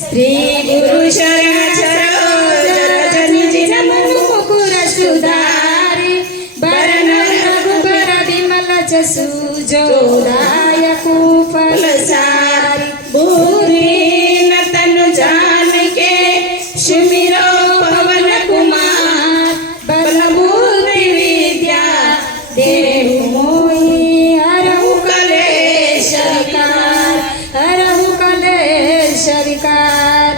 स्त्री गुरु शरण जनि जिन मुकुर सुधारी बरन रघुबर विमल जसु जोदायकु फल सारी बुरी न तनु जान के सुमिरो पवन कुमार बल बुद्धि विद्या देहु मोहि हरहु कलेश विकार हरहु कलेश विकार।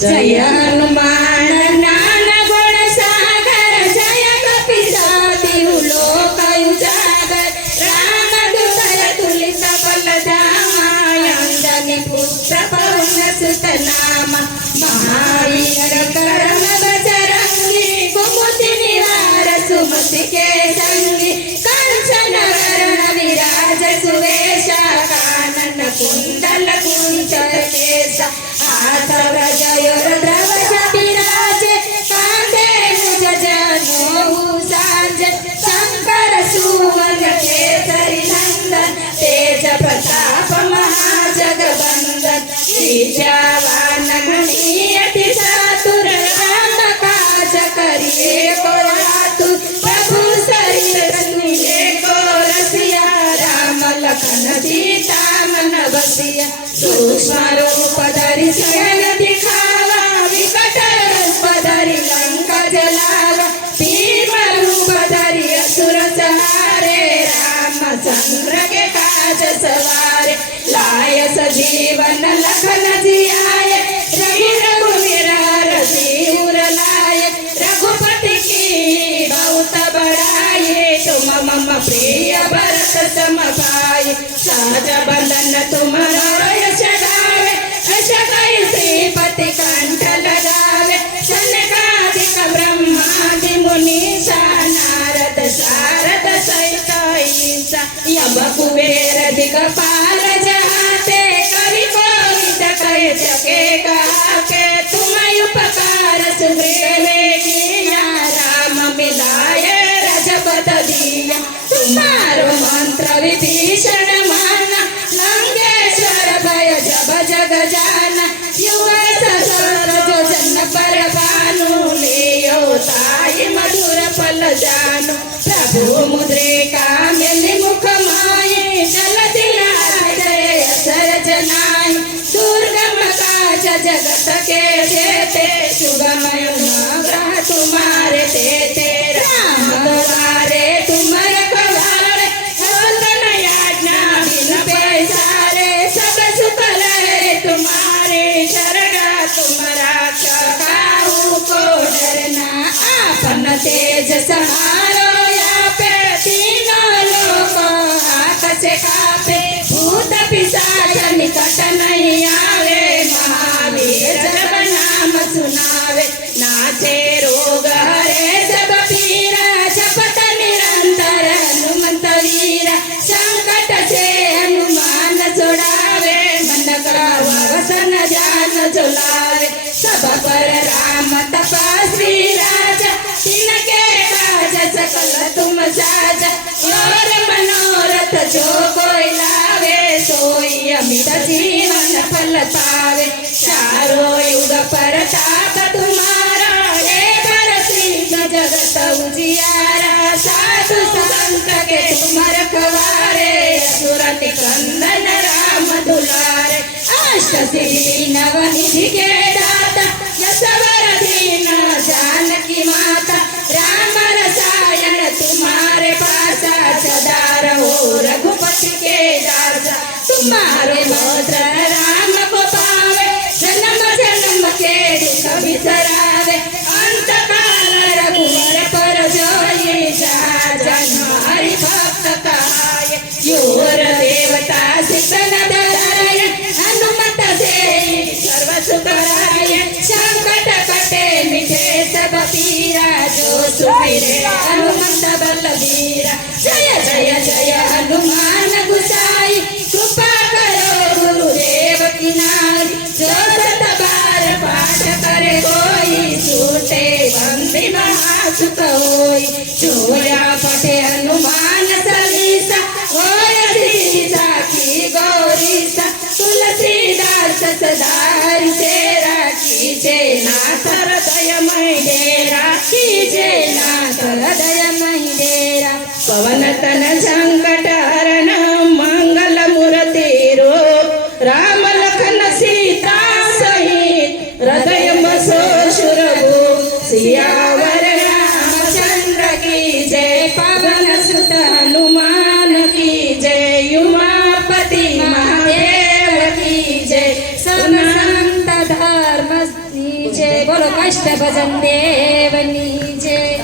जय हनुमान ज्ञान गुण सागर जय कपीसाति लोक उजागर रामदूत तुलित बलधामा अंजनी पुत्र पवन सुत नामा महावीर कर्म बजरंगी कुमति निवार सुमति के संगी कंचन वरण विराज सुवेशा कानन कुंडल कुंचर केसा हाथ वज्रध्वज विराजे कांधे मुज जनेऊ सांजे शंकर सुवन केसरी नंदन तेज प्रताप महाजगवंदन विद्यावान गुणी अति चातुर राम काज करिए को आतुर प्रभु शरीर सुनिए को रसिया राम लखन सीता मन बसिया सूक्ष्म रूप धरि स्वयं दिखावा विकट रूप धरि लंका जलावा भीम रूप धरि असुर संहारे रामचंद्र के काज सवारे लाय सजीवन लखन जियाए रवि रघुवीर रघुवीर लाए रघुपति की बहुत बड़ाई तुम मम प्रिय भरत सम भाई सहज बंधन तुम्हारा यश गावे यश गाई श्रीपति कंठ लगावे सनकादिक ब्रह्मादि मुनीसा नारद शारद सहित ईसा यम कुबेर दिगपाल जहाते कवि कोविद कहे जगे गाके तुम्हारे उपकार सुग्रीव किया राम मिलाए रजपद दिया तुम्हारो मंत्र विभीषण माना लंकेश्वर भय जब जग जाना युवा ससुर जो जन पर भानु लियो ताई मधुर फल जानो प्रभु मुद्रिका मिलि मुख माये जल दिलाय जय असर जनाई दुर्गम काज जगत के देते सुगम अनुग्रह तुम्हारे देते राम द्वारे तुम रखवारे वंदन याज्ञा बिन पैसारे सब सुख रहे तुम्हारे शरण तुम रक्षा काहू को डरना आपन तेज सहारो या पे तीनों लोक हाथ से कापे भूत पिशाच निकट नहीं आवे महावीर जब नाम सुनावे नाचे रोग हरे सब पीरा जपत निरंतर हनुमंत वीरा संकट से हनुमान छुड़ावे मन का वसन जान झुलावे सब पर राम तपस्वी राजा तिनके काज सकल तुम साजा और मनोरथ जो कोई लावे सोई अमित जीवन फल पावे चारों युग परताप तुम्हारा एक सिंह जगत उजियारा साधु संत के तुम रखवारे असुर निकंदन राम दुलारे अष्ट सिद्धि नवनिधि के दाता यशवर दीन जानकी माता राम रसायन तुम्हारे पासा सदा रहो रघुपति के दासा तुम्हारे मंत्र राम को पावे जन्म जन्म के दुख बिसरावे अंत काल रघुवर पर जोई जन हरि भक्त कहाय योर देवता सिद्धन दराय हनुमत से सर्व सुखराय संकट कटे मिटे सब पीरा जो सुमिरे हनुमंत बलबीरा जय जय जय हनुमान गुसाई कृपा करो હૃદય મહિડેરા કી જય નાથ હૃદય મહિડેરા પવન તન સંકટ હરણ મંગલ મૂર્તિ રૂપ રામ લખન સીતા સહિત હૃદય મસો શુરભુ સિયાવર રામચંદ્ર કી જય પવન સુત હનુમાન કી જય ઉમાપતિ મહાદેવ કી જય સંત ધર્મ ની જય બોલો કષ્ટ ભજન દેવની જય